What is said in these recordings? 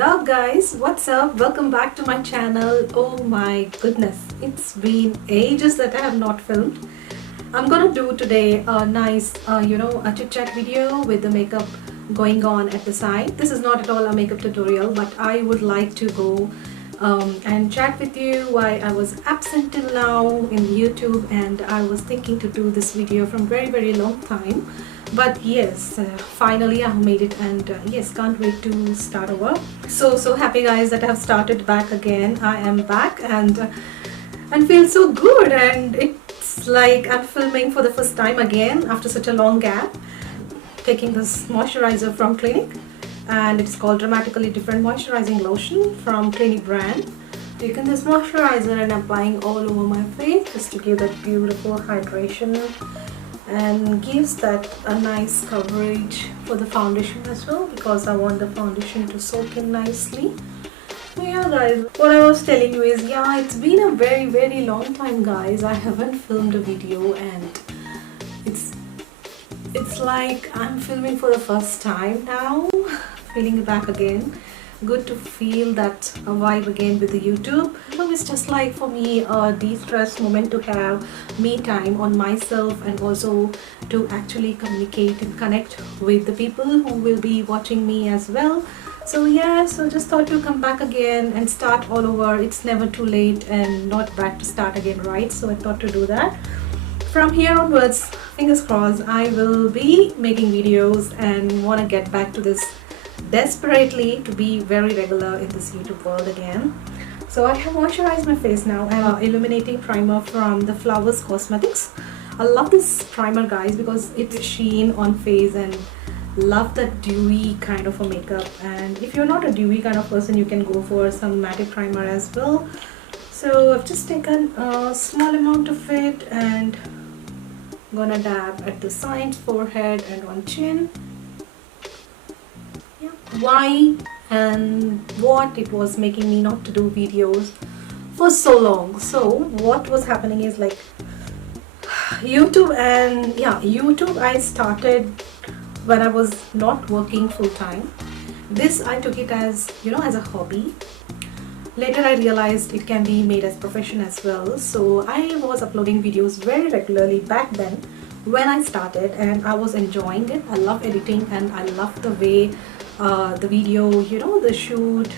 Adab guys, what's up? Welcome back to my channel. Oh my goodness, it's been ages that I have not filmed. I'm gonna do today a nice a chit chat video with the makeup going on at the side. This is not at all a makeup tutorial, but I would like to go and chat with you why I was absent till now in YouTube, and I was thinking to do this video from very long time. But yes, finally I've made it, and yes, can't wait to start over. So happy guys that I've started back again. I am back and feel so good, and it's like I'm filming for the first time again after such a long gap. Taking this moisturizer from Clinique, and it's called Dramatically Different Moisturizing Lotion from Clinique brand. Taking this moisturizer and applying all over my face just to give that beautiful hydration and gives that a nice coverage for the foundation as well, because I want the foundation to soak in nicely. So yeah guys, what I was telling you is, yeah, it's been a very long time guys. I haven't filmed a video, and it's like I'm filming for the first time now. Feeling back again. Good to feel that vibe again with the YouTube. So it's just like for me a de-stress moment to have me time on myself, and also to actually communicate and connect with the people who will be watching me as well. So yeah, so just thought to come back again and start all over. It's never too late and not bad to start again, right? So I thought to do that. From here onwards, fingers crossed, I will be making videos and want to get back to this desperately, to be very regular in this YouTube world again. So I have moisturized my face now. I have an illuminating primer from the Flowers Cosmetics. I love this primer guys because it's sheen on face, and love that dewy kind of a makeup. And if you're not a dewy kind of person, you can go for some matte primer as well. So I've just taken a small amount of it and gonna dab at the sides, forehead and on chin. Why and what it was making me not to do videos for so long. So what was happening is, like, YouTube, and yeah, YouTube I started when I was not working full-time. This I took it as, you know, as a hobby. Later I realized it can be made as profession as well. So I was uploading videos very regularly back then when I started, and I was enjoying it. I love editing, and I love the way the video, you know, the shoot,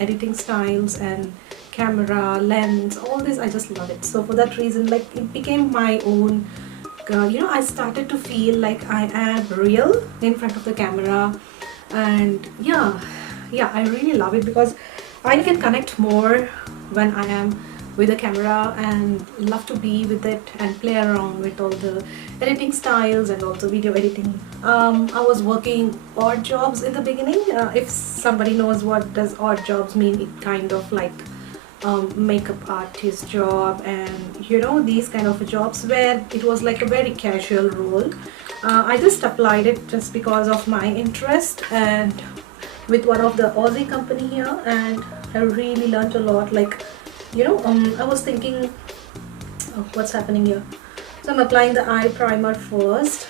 editing styles and camera, lens, all this, I just love it. So for that reason, like, it became my own, you know, I started to feel like I am real in front of the camera. And yeah, I really love it because I can connect more when I am with the camera, and love to be with it and play around with all the editing styles and also video editing. I was working odd jobs in the beginning. If somebody knows what does odd jobs mean, it kind of like makeup artist job, and you know, these kind of jobs where it was like a very casual role. I just applied it just because of my interest, and with one of the Aussie company here, and I really learned a lot. Like, you know, I was thinking, oh, what's happening here? So I'm applying the eye primer first.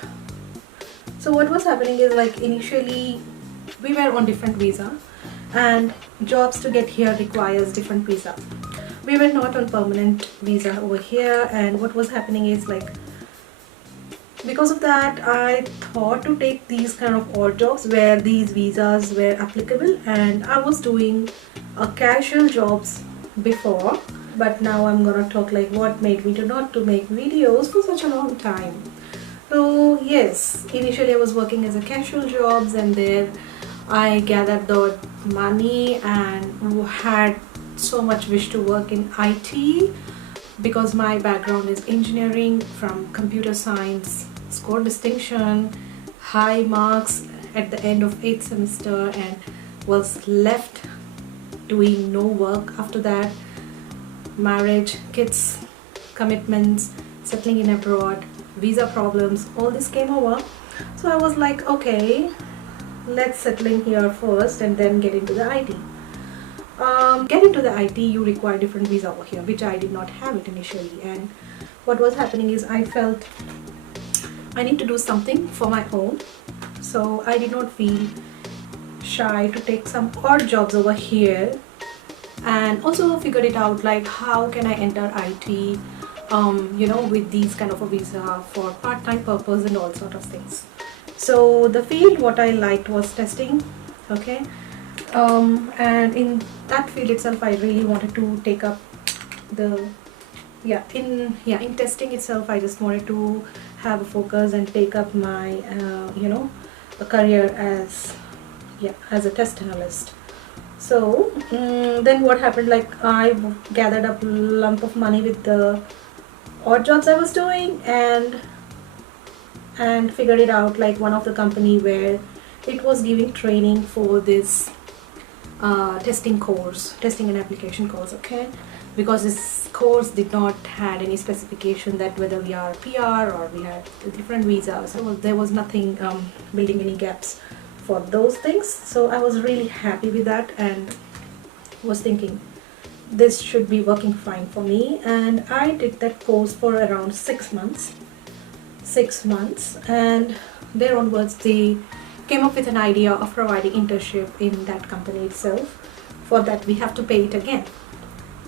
So what was happening is, like, initially we were on different visa, and jobs to get here requires different visa. We were not on permanent visa over here, and what was happening is, like, because of that I thought to take these kind of odd jobs where these visas were applicable, and I was doing casual jobs before. But now I'm gonna talk like what made me not to make videos for such a long time. So yes, initially I was working as a casual jobs, and there I gathered the money and had so much wish to work in IT, because my background is engineering from computer science, scored distinction, high marks at the end of 8th semester, and was left doing no work after that. Marriage, kids, commitments, settling in abroad, visa problems, all this came over. So I was like, okay, let's settle in here first and then get into the IT. Get into the IT, you require different visa over here, which I did not have it initially. And what was happening is, I felt I need to do something for my own. So I did not feel shy to take some odd jobs over here, and also figured it out like how can I enter IT with these kind of a visa for part-time purpose and all sort of things. So the field what I liked was testing, okay, and in that field itself I really wanted to take up the in testing itself I just wanted to have a focus and take up my a career as a test analyst. So then what happened, like I gathered up a lump of money with the odd jobs I was doing, and figured it out like one of the company where it was giving training for this testing and application course, okay, because this course did not had any specification that whether we are PR or we had different visas. So there was nothing building any gaps for those things. So I was really happy with that and was thinking this should be working fine for me, and I did that course for around 6 months, and there onwards they came up with an idea of providing internship in that company itself. For that we have to pay it again.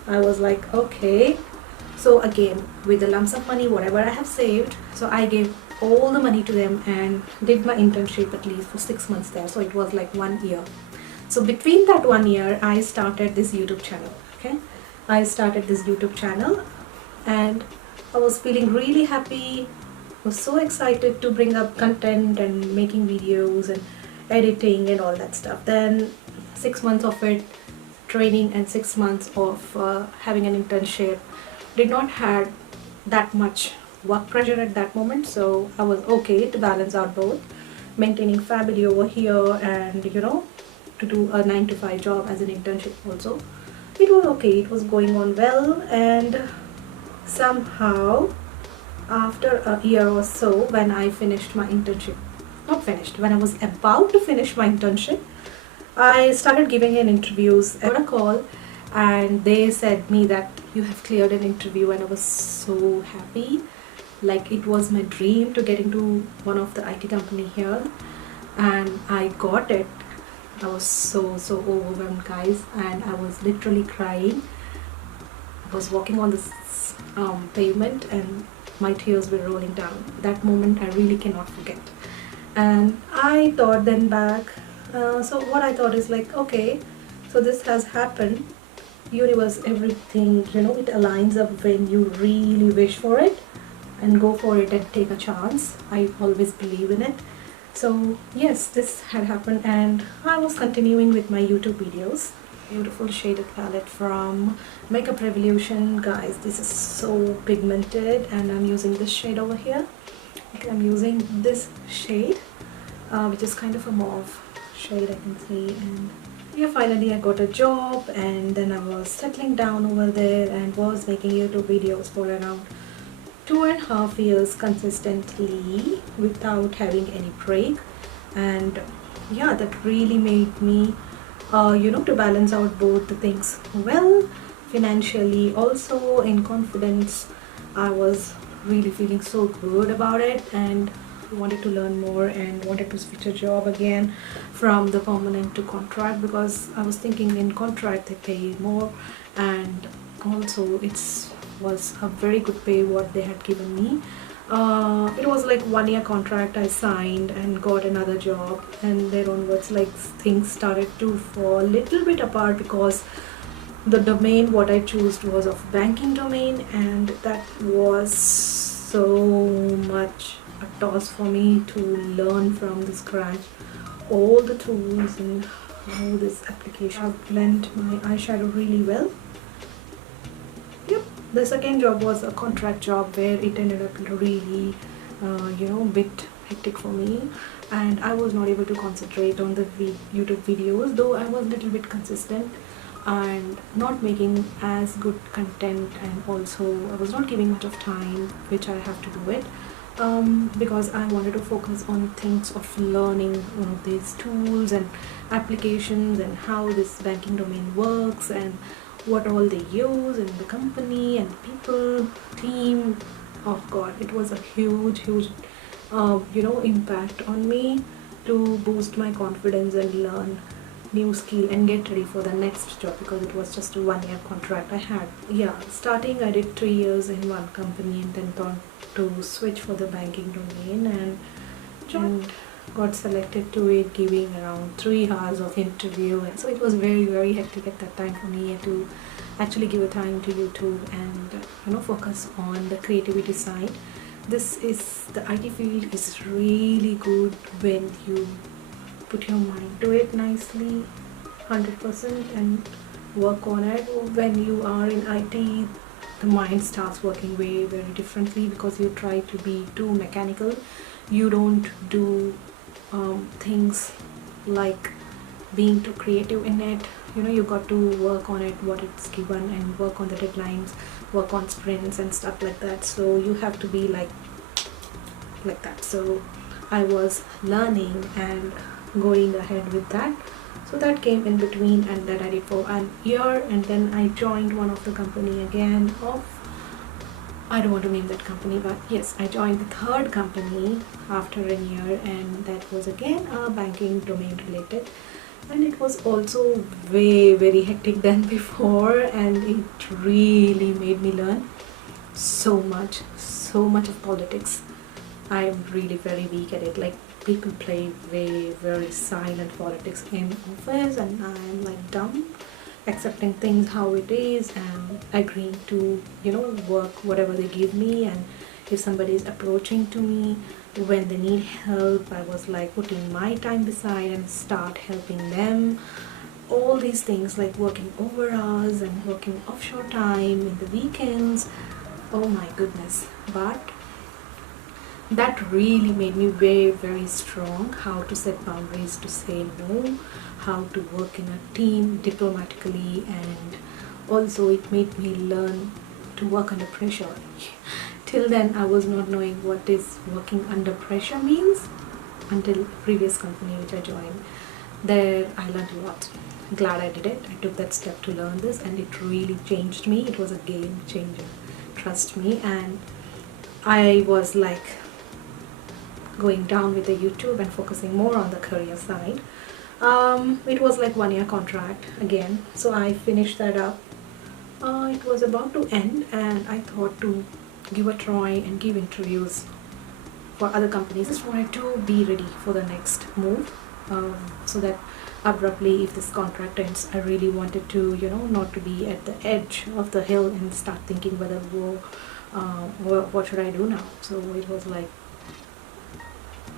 I was like, okay. So again, with the lumps of money whatever I have saved, so I gave all the money to them and did my internship at least for 6 months there. So it was like 1 year. So between that 1 year I started this YouTube channel, okay. I started this YouTube channel and I was feeling really happy, was so excited to bring up content and making videos and editing and all that stuff. Then 6 months of it training and 6 months of having an internship did not had that much work pressure at that moment, so I was okay to balance out both maintaining family over here and to do a 9 to 5 job as an internship also. It was okay, it was going on well, and somehow after a year or so, when I finished my internship, not finished, when I was about to finish my internship, I started giving in interviews. I got a call and they said me that you have cleared an interview, and I was so happy. Like it was my dream to get into one of the IT company here, and I got it. I was so overwhelmed, guys, and I was literally crying. I was walking on this pavement and my tears were rolling down. That moment I really cannot forget. And I thought then back, so what I thought is like, okay, so this has happened. Universe, everything, it aligns up when you really wish for it and go for it and take a chance. I always believe in it. So yes, this had happened and I was continuing with my YouTube videos. Beautiful shaded palette from Makeup Revolution, guys. This is so pigmented and I'm using this shade over here. Okay, I'm using this shade which is kind of a mauve shade, I can see. And yeah, finally I got a job, and then I was settling down over there and was making YouTube videos for around 2.5 years consistently without having any break. And yeah, that really made me to balance out both the things well, financially, also in confidence. I was really feeling so good about it and wanted to learn more and wanted to switch a job again from the permanent to contract, because I was thinking in contract they pay more, and also it was a very good pay what they had given me. It was like 1 year contract I signed and got another job, and there onwards like things started to fall a little bit apart because the domain what I chose was of banking domain, and that was so much a task for me to learn from the scratch all the tools and how this application blend my eyeshadow really well. Yep, the second job was a contract job where it ended up really bit hectic for me, and I was not able to concentrate on the YouTube videos, though I was a little bit consistent and not making as good content, and also I was not giving much of time which I have to do it because I wanted to focus on things of learning these tools and applications and how this banking domain works and what all they use in the company and people, team. Oh god, it was a huge impact on me to boost my confidence and learn new skill and get ready for the next job, because it was just a 1 year contract I had. Yeah, starting I did 3 years in one company and then thought to switch for the banking domain, and got selected to it, giving around 3 hours of interview, and so it was very hectic at that time for me to actually give a time to YouTube and focus on the creativity side. This is, the IT field is really good when you put your mind to it nicely 100% and work on it. When you are in IT, the mind starts working very differently, because you try to be too mechanical. You don't do things like being too creative in it. You got to work on it, what it's given, and work on the deadlines, work on sprints and stuff like that. So you have to be like that. So I was learning and going ahead with that. So that came in between, and that I did for a year, and then I joined one of the company again of, I don't want to name that company, but yes, I joined the third company after a year, and that was again a banking domain related, and it was also very hectic than before, and it really made me learn so much of politics. I am really very weak at it. Like, people play very silent politics in office, and I am like dumb, accepting things how it is and agreeing to work whatever they give me. And if somebody is approaching to me when they need help, I was like putting my time beside and start helping them. All these things, like working over hours and working offshore time in the weekends. Oh my goodness. But that really made me very strong, how to set boundaries, to say no, how to work in a team diplomatically, and also it made me learn to work under pressure. Till then I was not knowing what is working under pressure means, until previous company which I joined. There I learned a lot. Glad I did it. I took that step to learn this, and it really changed me. It was a game changer, trust me. And I was like going down with the YouTube and focusing more on the career side. It was like 1 year contract again, so I finished that up. It was about to end, and I thought to give a try and give interviews for other companies. Just wanted to be ready for the next move, so that abruptly, if this contract ends, I really wanted to not to be at the edge of the hill and start thinking whether what should I do now. So it was like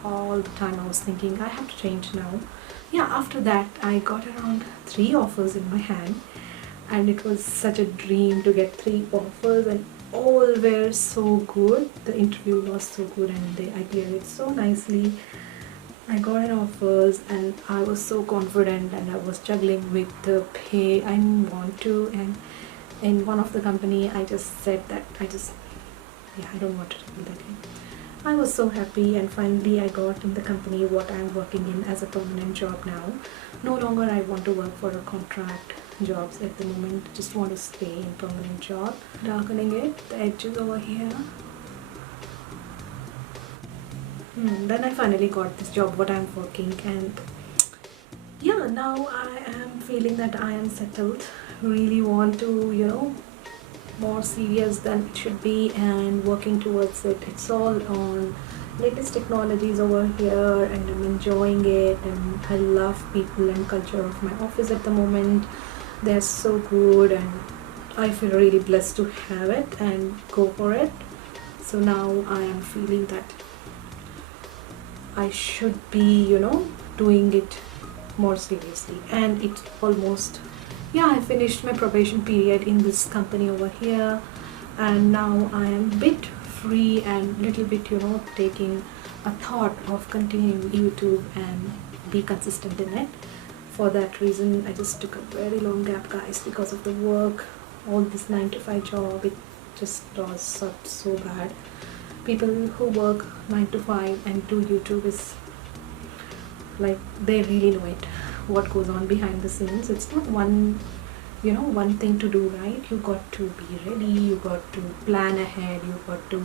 all the time I was thinking I have to change now. Yeah, after that I got around 3 offers in my hand, and it was such a dream to get 3 offers, and all were so good. The interview was so good, and I cleared it so nicely. I got an offers, and I was so confident, and I was juggling with the pay I want to. And in one of the company, I just said that I don't want to do that again. I was so happy, and finally I got in the company what I'm working in as a permanent job now. No longer I want to work for a contract jobs at the moment. Just want to stay in permanent job. Darkening it, the edges over here. Then I finally got this job what I'm working, and yeah, now I am feeling that I am settled. Really want to more serious than it should be, and working towards it. It's all on latest technologies over here, and I'm enjoying it, and I love people and culture of my office at the moment. They're so good, and I feel really blessed to have it and go for it. So now I am feeling that I should be doing it more seriously. And it's almost, yeah, I finished my probation period in this company over here, and now I am a bit free and little bit taking a thought of continuing YouTube and be consistent in it. For that reason I just took a very long gap, guys, because of the work. All this 9 to 5 job, it just was so bad. People who work 9 to 5 and do YouTube is like, they really know it, what goes on behind the scenes. It's not one thing to do, right? You got to be ready, you got to plan ahead, you got to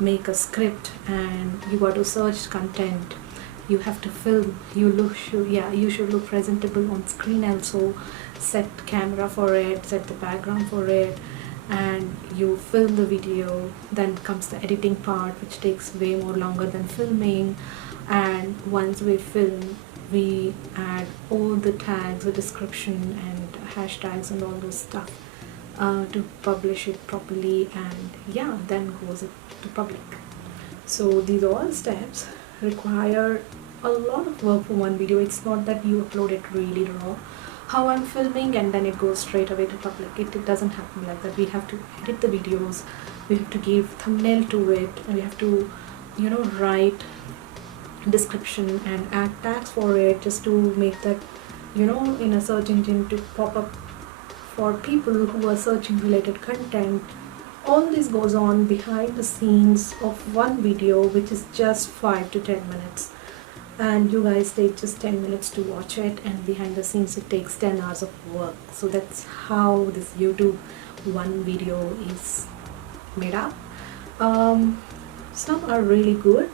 make a script, and you got to search content, you have to film, you should look presentable on screen also, set camera for it, set the background for it, and you film the video. Then comes the editing part, which takes way more longer than filming. And once we film, we add all the tags, the description and hashtags and all those stuff to publish it properly, and yeah, then goes it to public. So these all steps require a lot of work for one video. It's not that you upload it really raw, how I'm filming, and then it goes straight away to public. It doesn't happen like that. We have to edit the videos, we have to give thumbnail to it, and we have to, you know, write description and add tags for it, just to make that, you know, in a search engine to pop up for people who are searching related content. All this goes on behind the scenes of one video, which is just 5 to 10 minutes, and you guys take just 10 minutes to watch it, and behind the scenes it takes 10 hours of work. So that's how this YouTube one video is made up. Some are really good,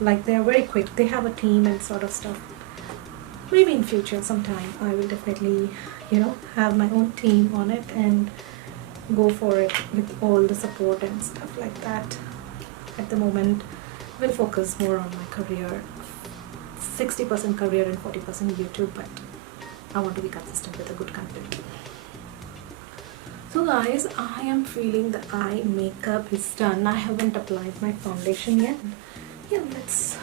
like they are very quick, they have a team and sort of stuff. Maybe in future sometime I will definitely, you know, have my own team on it and go for it with all the support and stuff like that. At the moment we'll focus more on my career, 60% career and 40% YouTube, but I want to be consistent with the good content. So guys, I am feeling the eye makeup is done. I haven't applied my foundation yet. Yeah, let's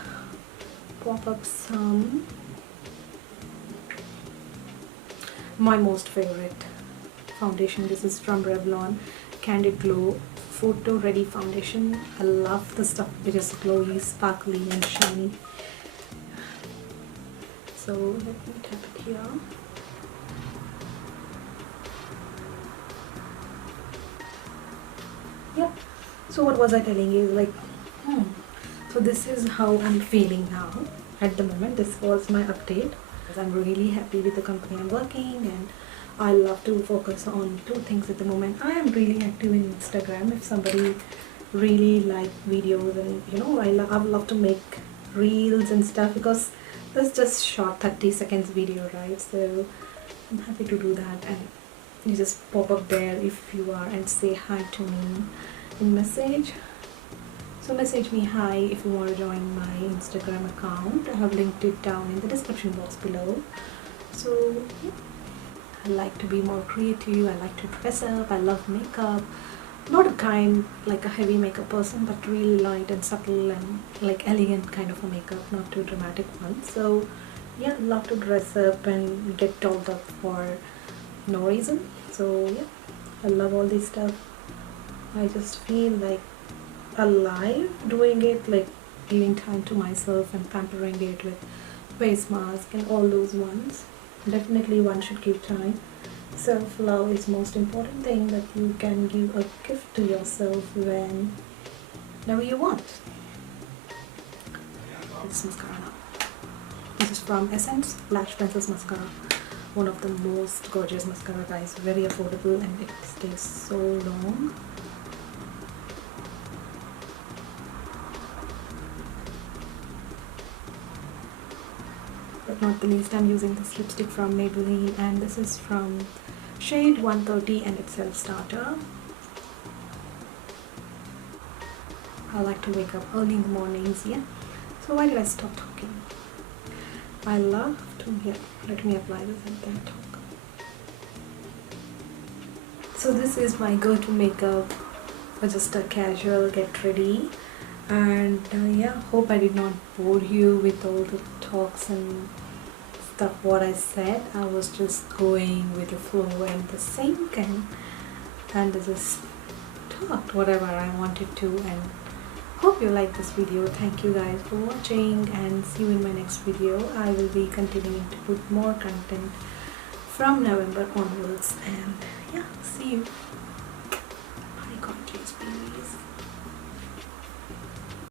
pop up some, my most favorite foundation. This is from Revlon Candid Glow Photo Ready Foundation. I love the stuff which is glowy, sparkly and shiny. So let me tap it here. Yep. So what was I telling you? Like, so this is how I'm feeling now at the moment. This was my update. I'm really happy with the company I'm working, and I love to focus on 2 things at the moment. I am really active in Instagram. If somebody really like videos, and you know, I love to make reels and stuff, because that's just short 30 seconds video, right? So I'm happy to do that, and you just pop up there if you are, and say hi to me in message. So message me hi if you want to join my Instagram account. I have linked it down in the description box below. So yeah, I like to be more creative, I like to dress up, I love makeup. Not a kind, like a heavy makeup person, but really light and subtle and like elegant kind of a makeup, not too dramatic one. So yeah, love to dress up and get dolled up for no reason. So yeah, I love all this stuff. I just feel like alive doing it, like giving time to myself and pampering it with face mask and all those ones. Definitely one should give time. Self-love is most important thing that you can give a gift to yourself whenever you want. This mascara now. This is from Essence Lash Princess Mascara. One of the most gorgeous mascara, guys. Very affordable, and it stays so long. But not the least, I'm using this lipstick from Maybelline, and this is from shade 130, and it's self-starter. I like to wake up early in the mornings, yeah. So why did I stop talking? I love to, yeah, let me apply this and then talk. So this is my go-to makeup for just a casual get ready. And yeah, hope I did not bore you with all the talks and stuff what I said. I was just going with the flow and the sync, and just talked whatever I wanted to, and hope you like this video. Thank you guys for watching, and see you in my next video. I will be continuing to put more content from November onwards, and yeah, see you. Bye, gorgeous babies.